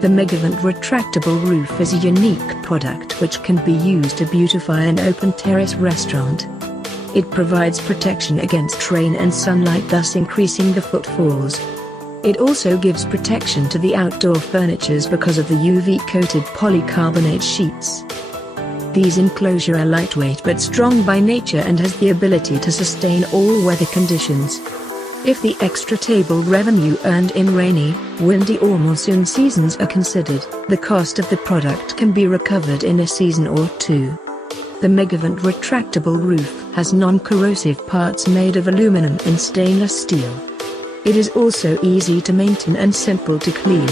The Megavent Retractable Roof is a unique product which can be used to beautify an open terrace restaurant. It provides protection against rain and sunlight, thus increasing the footfalls. It also gives protection to the outdoor furnitures because of the UV-coated polycarbonate sheets. These enclosures are lightweight but strong by nature and has the ability to sustain all weather conditions. If the extra table revenue earned in rainy, windy or monsoon seasons are considered, the cost of the product can be recovered in a season or two. The Megavent Retractable Roof has non-corrosive parts made of aluminum and stainless steel. It is also easy to maintain and simple to clean.